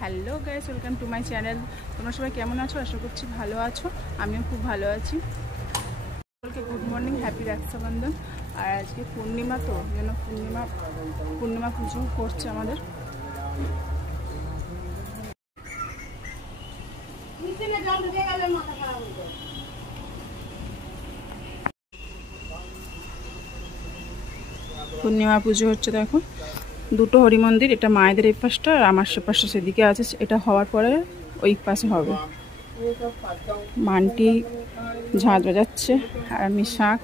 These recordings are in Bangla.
Hello guys, welcome to my channel. তোমরা সবাই কেমন আছো? আশা করছি ভালো আছো। আমিও খুব ভালো আছি। সকলকে গুড মর্নিং, হ্যাপি রক্ষাবন্ধন। আর আজকে পূর্ণিমা, তো যেন পূর্ণিমা পুজো করছে আমাদের। পূর্ণিমা পুজো হচ্ছে, দেখো দুটো হরি মন্দির, এটা মায়েদের এই পাশটা আর আমার সে পাশটা সেদিকে আছে। এটা হওয়ার পরে ওই পাশে হবে। মানটি ঝাঁঝ বাজাচ্ছে আর আমি শাঁখ।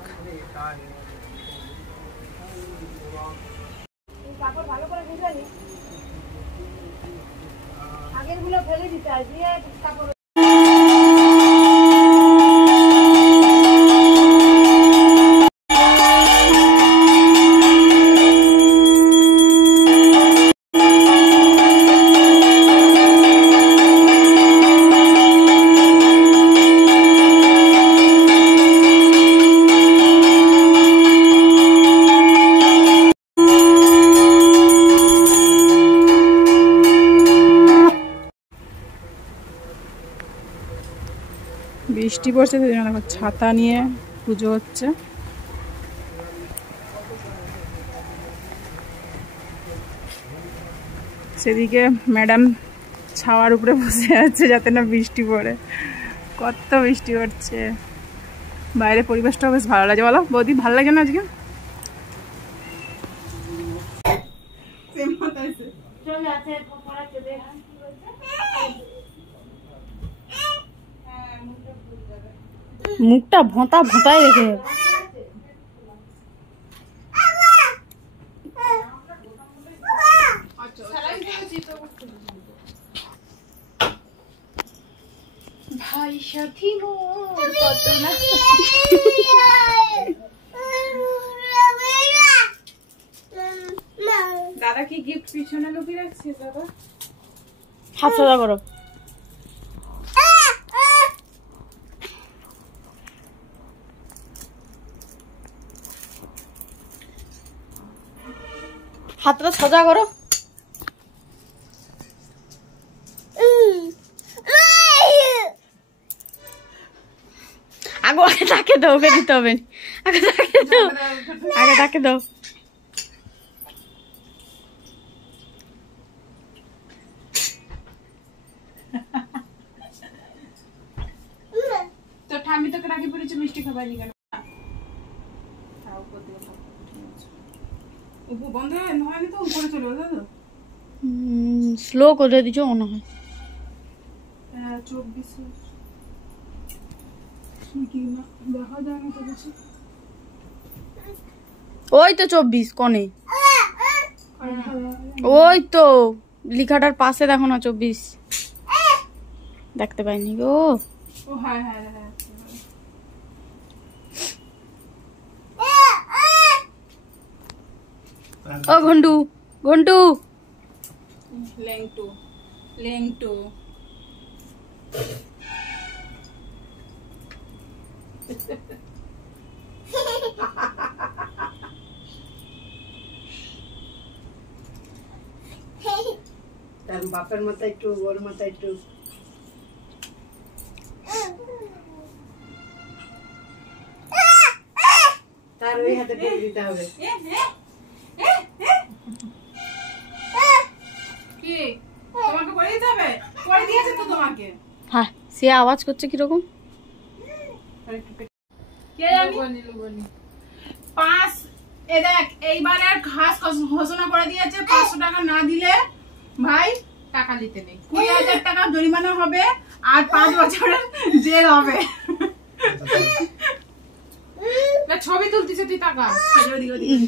বৃষ্টি পড়ছে, তো দেখো ছাতা নিয়ে পুজো হচ্ছে। সেদিকে ম্যাডাম ছাওয়ার উপরে বসে আছে যাতে না বৃষ্টি পড়ে। কত বৃষ্টি পড়ছে, বাইরে পরিবেশটাও বেশ ভালো লাগে। বলো বৌদি, ভালো লাগে না আজকে? মুখটা ভোঁতা ভোঁতায় রেখে ভাই সাথী দাদা কি গিফট পিছনে লুকিয়ে রাখছে? দাদা হাত সোজা করো। হাতটা সোজা করো। আগে তাকে দাও, ওকে দিতে হবে। আগে তাকে দাও। তো ঠাম্মি তোকে রাখি পড়েছে, মিষ্টি খাবারই কেন? বন্ধ হয়নি তো, উপরে চলে গেল। স্লো করে দিচ্ছ মনে হয়। 24 দেখা যায় না তো কিছু। ওই তো 24 কোণে, ওই তো লেখাটার পাশে দেখো না 24। দেখতে পাইনি গো। ও হ্যাঁ হ্যাঁ হ্যাঁ। ও ঘন্টু ঘন্টু, লেংটু তার বাপের মাথায় একটু, ওর মাথায় একটু। তার ওই হাতে পরে দিতে হবে। কি তোমাকে পরে দিতে হবে? পরে দিয়েছে তো তোমাকে। হ্যাঁ, সে আওয়াজ করছে কিরকম। কে জানি দেখ এইবারের ঘাস ঘোষণা করে দিয়েছে, 500 টাকা না দিলে ভাই টাকা দিতে নেই। 20,000 টাকা জরিমানা হবে আর 5 বছরের জেল হবে। ছবি তুলতিছে তুই, টাকা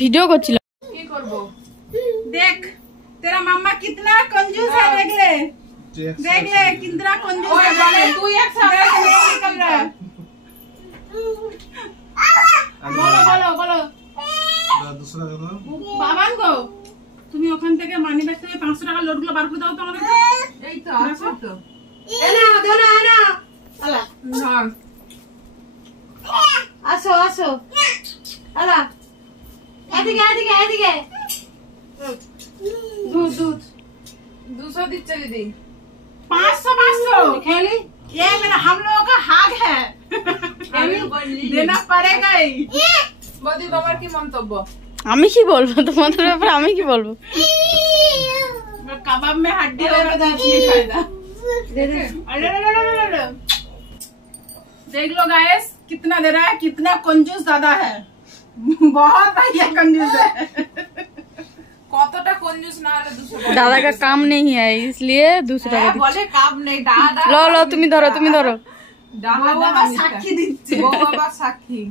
ভিডিও করছিল। কি করবো? দেখ तेरा मम्मा कितना कंजूस है, देख ले कितना कंजूस है। तू एक सामने निकल रहा है। बोलो दूसरा बाबान को তুমি ওখান থেকে মানি ব্যাগ থেকে 500 টাকা লোডগুলো বার করে দাও তো আমাদের। এই তো আসো তো, না আলা আসো আলা এদিকে দুধ 200 দিচ্ছে দিদি। 500 खेली ये मेरा हम लोगों का हक है देना पड़ेगा ही। বৌদি তোমার কি মন্তব্য? আমি কি বলবো তোমাদের ব্যাপারে, আমি কি বলবো? कबाब में हड्डी होगा तो नहीं फायदा। अरे देख लो गाइस कितना दे रहा है, कितना कंजूस दादा है। बहुत भैया कंजूस है। কতটা কঞ্জুস না হলে 200 টাকা दादा का काम नहीं है इसलिए दूसरा হ্যাঁ, বলে কাম নেই দাদা लो लो তুমি ধরো তুমি ধরো। ডাহা বাবা সাক্ষী দিচ্ছে। বউ বাবা সাক্ষী